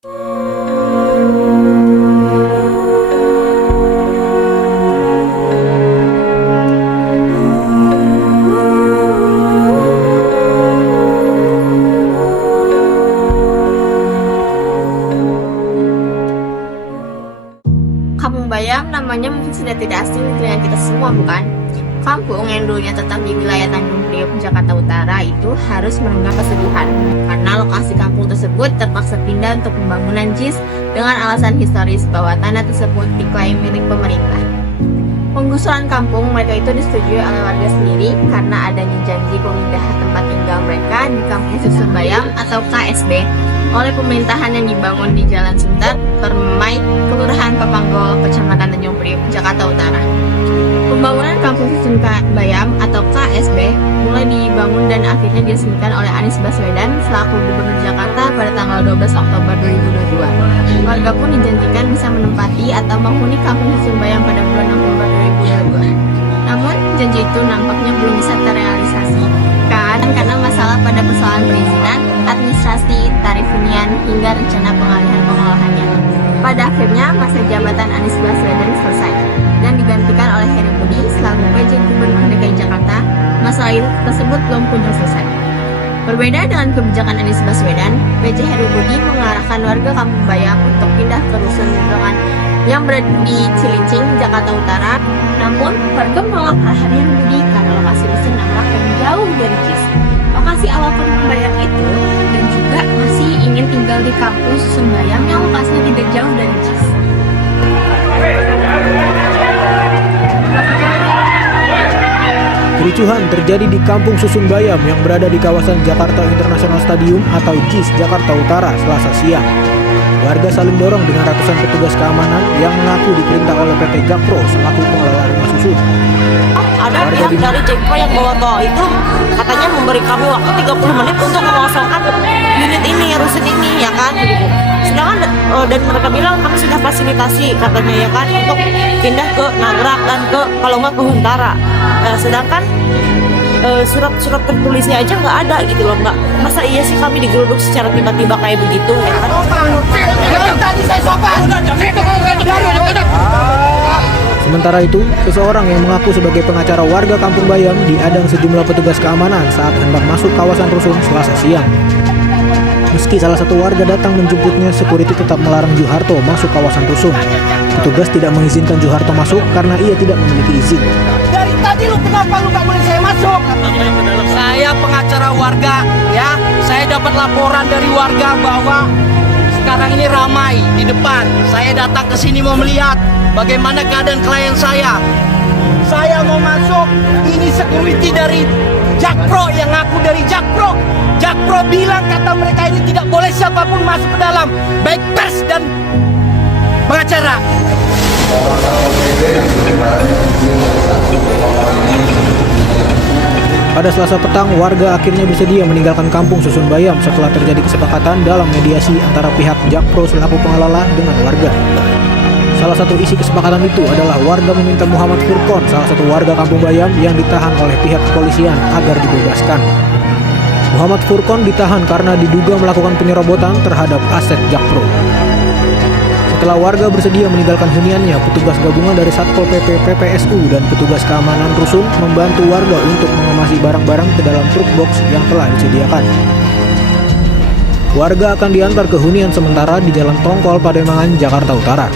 Kampung Bayam namanya mungkin sudah tidak asing di telinga kita semua, bukan? Kampung yang dulunya tetap di wilayah Tanjung Priok, Jakarta Utara itu harus menenggak kesedihan karena lokasi kampung tersebut terpaksa pindah untuk pembangunan JIS dengan alasan historis bahwa tanah tersebut diklaim milik pemerintah. Penggusuran kampung mereka itu disetujui oleh warga sendiri karena adanya janji pemindahan tempat tinggal mereka di Kampung Susun Bayam atau KSB oleh pemerintahan yang dibangun di Jalan Sunter, Permai, Kelurahan Papanggol, Kecamatan Tanjung Priok, Jakarta Utara. Pembangunan Kampung Susun Bayam atau KSB mulai dibangun dan akhirnya diresmikan oleh Anies Baswedan selaku Gubernur Jakarta pada tanggal 12 Oktober 2022. Warga pun dijanjikan bisa menempati atau menghuni Kampung Susun Bayam pada bulan November 2022. Namun, janji itu nampaknya belum bisa terrealisasi karena masalah pada persoalan perizinan, administrasi, tarif hunian, hingga rencana pengalihan pengolahannya. Pada akhirnya, masa jabatan Anies Baswedan selesai dan digantikan oleh Heru Budi selaku PJ Gubernur DKI Jakarta. Masalah itu tersebut belum kunjung selesai. Berbeda dengan kebijakan Anies Baswedan, PJ Heru Budi mengarahkan warga Kampung Bayam untuk pindah ke rusun lingkungan yang berada di Cilincing, Jakarta Utara. Namun, warga menolak arahan Heru Budi karena lokasi rusun nampak yang jauh dari JIS. Lokasi awal Kampung Bayam itu dan juga masih ingin tinggal di Kampung Susun Bayam yang lokasinya tidak jauh dari JIS. Kericuhan terjadi di Kampung Susun Bayam yang berada di kawasan Jakarta International Stadium atau JIS Jakarta Utara Selasa siang. Warga saling dorong dengan ratusan petugas keamanan yang mengaku diperintah oleh PT Jakpro selaku pengelola rumah susun. Ada pihak dari Jakpro yang bawa itu katanya memberi kami waktu 30 menit untuk mengosongkan unit ini, rusun ini, ya kan. Sedangkan dan mereka bilang kami sudah fasilitasi katanya, ya kan, untuk pindah ke Nagrak dan kalau nggak ke Huntara. Sedangkan surat-surat tertulisnya aja nggak ada gitu loh, nggak. Masa iya sih kami digeruduk secara tiba-tiba kayak begitu, ya kan? Sementara itu, seseorang yang mengaku sebagai pengacara warga Kampung Bayam diadang sejumlah petugas keamanan saat hendak masuk kawasan rusun Selasa siang. Meski salah satu warga datang menjemputnya, security tetap melarang Juharto masuk kawasan rusun. Petugas tidak mengizinkan Juharto masuk karena ia tidak memiliki izin. Dari tadi kenapa lu gak boleh saya masuk? Saya pengacara warga, ya. Saya dapat laporan dari warga bahwa sekarang ini ramai di depan. Saya datang ke sini mau melihat bagaimana keadaan klien saya. Saya mau masuk, ini security dari Jakpro yang ngaku dari Jakpro. Jakpro bilang kata mereka ini tidak boleh siapapun masuk ke dalam, baik pers dan pengacara. Pada Selasa petang, warga akhirnya bersedia meninggalkan Kampung Susun Bayam setelah terjadi kesepakatan dalam mediasi antara pihak Jakpro selaku pengelola dengan warga. Salah satu isi kesepakatan itu adalah warga meminta Muhammad Furqon, salah satu warga Kampung Bayam yang ditahan oleh pihak kepolisian, agar dibebaskan. Muhammad Furqon ditahan karena diduga melakukan penyerobotan terhadap aset Jakpro. Setelah warga bersedia meninggalkan huniannya, petugas gabungan dari Satpol PP PPSU dan petugas keamanan rusun membantu warga untuk mengemasi barang-barang ke dalam truk box yang telah disediakan. Warga akan diantar ke hunian sementara di Jalan Tongkol, Pademangan, Jakarta Utara.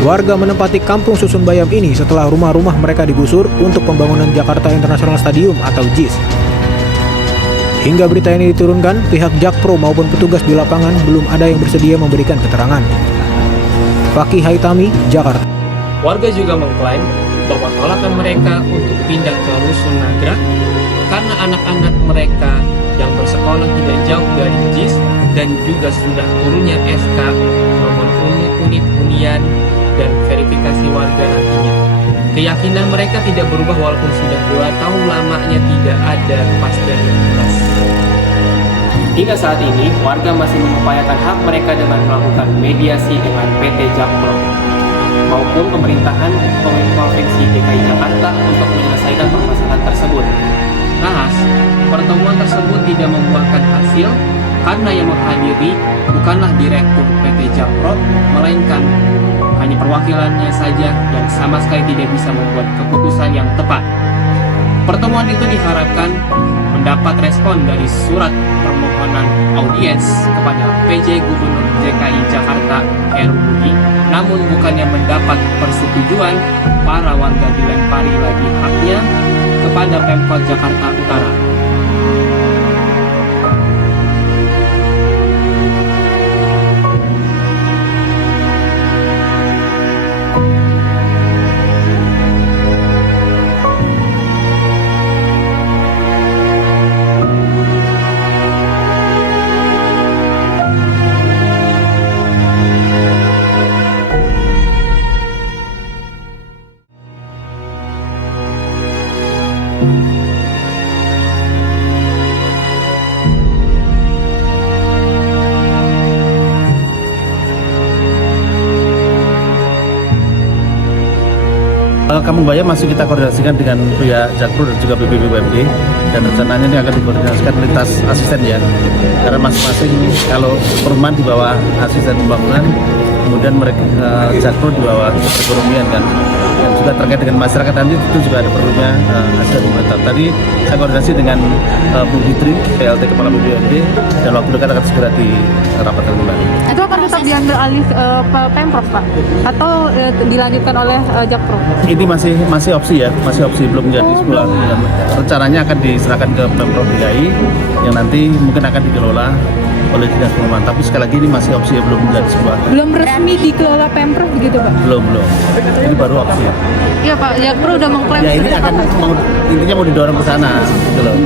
Warga menempati Kampung Susun Bayam ini setelah rumah-rumah mereka digusur untuk pembangunan Jakarta International Stadium atau JIS. Hingga berita ini diturunkan, pihak Jakpro maupun petugas di lapangan belum ada yang bersedia memberikan keterangan. Fakih Haitami, Jakarta. Warga juga mengklaim bahwa penolakan mereka untuk pindah ke Rusun Nagrak karena anak-anak mereka yang bersekolah tidak jauh dari JIS dan juga sudah turunnya SK nomor unit hunian dan verifikasi warga nantinya. Keyakinan mereka tidak berubah walaupun sudah 2 tahun lamanya tidak ada kepastian yang jelas. Hingga saat ini, warga masih mengupayakan hak mereka dengan melakukan mediasi dengan PT Jakpro maupun pemerintahan Provinsi DKI Jakarta untuk menyelesaikan permasalahan tersebut. Nahas, pertemuan tersebut tidak membuahkan hasil karena yang menghadiri bukanlah direktur PT Jakpro, melainkan hanya perwakilannya saja yang sama sekali tidak bisa membuat keputusan yang tepat. Pertemuan itu diharapkan mendapat respon dari surat permohonan audiens kepada PJ Gubernur DKI Jakarta Heru Budi, namun bukannya mendapat persetujuan, para warga dilempari lagi haknya kepada Pemkot Jakarta Utara. Kampung Bayam masih kita koordinasikan dengan pihak Jakpro dan juga BPBUMD, dan rencananya ini akan dikoordinasikan lintas asisten ya, karena masing-masing kalau perumahan di bawah asisten pembangunan, kemudian mereka Jakpro di bawah perekonomian kan, dan juga terkait dengan masyarakat nanti itu juga ada perlunya asisten pemerintah. Tadi saya koordinasi dengan Bu Fitri, PLT Kepala BPBUMD, dan waktu dekat akan segera dirapatkan kembali. Itu akan tetap diambil alih Pemprov Pak? Atau dilanjutkan oleh Jakpro? Ini masih opsi ya, masih opsi, belum menjadi sebuah. Rencananya akan diserahkan ke Pemprov DKI yang nanti mungkin akan dikelola oleh dinas perumahan. Tapi sekali lagi ini masih opsi, belum menjadi sebuah. Belum resmi dikelola Pemprov begitu Pak? Belum. Ini baru opsi. Iya Pak, Jakpro udah mengklaim. Ya ini akan intinya mau didorong ke sana gitu loh.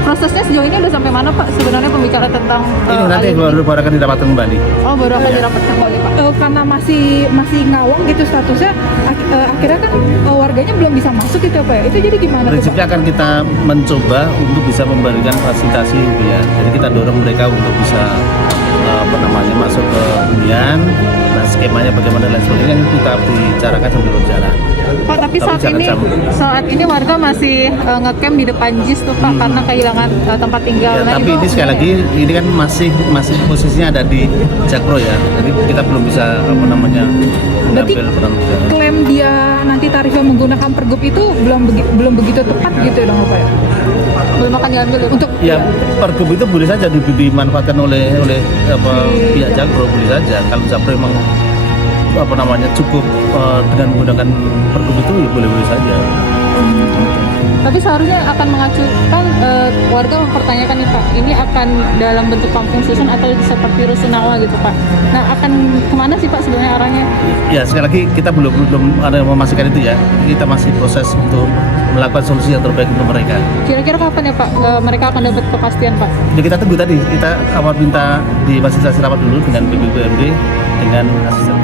Prosesnya sejauh ini udah sampai mana Pak sebenarnya pembicaraan tentang Ini nanti baru akan didapatkan kembali. Oh, baru akan dirapatkan kembali Pak. Karena masih ngawang gitu statusnya, akhirnya kan warganya belum bisa masuk gitu Pak ya. Itu jadi gimana tuh Pak? Prinsipnya akan kita mencoba untuk bisa memberikan fasilitasi ya. Jadi kita dorong mereka untuk bisa masuk ke hunian. Nah, skemanya bagaimana dan lain sebagainya kan kita bicarakan sambil berjalan. Pak, tapi saat ini warga masih ngecamp di depan JIS tuh Pak, karena kehilangan tempat tinggal. Ya, Nah, tapi ini sekali lagi ini kan masih posisinya ada di Jakpro ya. Jadi kita belum bisa Berarti mengambil peran berjalan. klaim dia nanti tarifnya menggunakan pergub itu belum begitu tepat gitu dong Pak ya? Belum akan diambil untuk Ya pergub itu boleh saja dimanfaatkan oleh pihak Jakpro, boleh saja. Kalau Jakpro memang cukup dengan menggunakan pergub itu ya boleh-boleh saja. Tapi seharusnya akan mengacu kan warga mempertanyakan nih Pak, ini akan dalam bentuk kampung susun atau seperti rusunawa gitu Pak. Nah, akan kemana sih Pak sebenarnya arahnya? Ya sekali lagi kita belum ada yang memastikan itu ya. Kita masih proses untuk melakukan solusi yang terbaik untuk mereka. Kira-kira kapan ya Pak mereka akan dapat kepastian Pak? Ya kita tunggu tadi, kita awal minta difasilitasi rapat dulu dengan BPBUMD dengan asisten.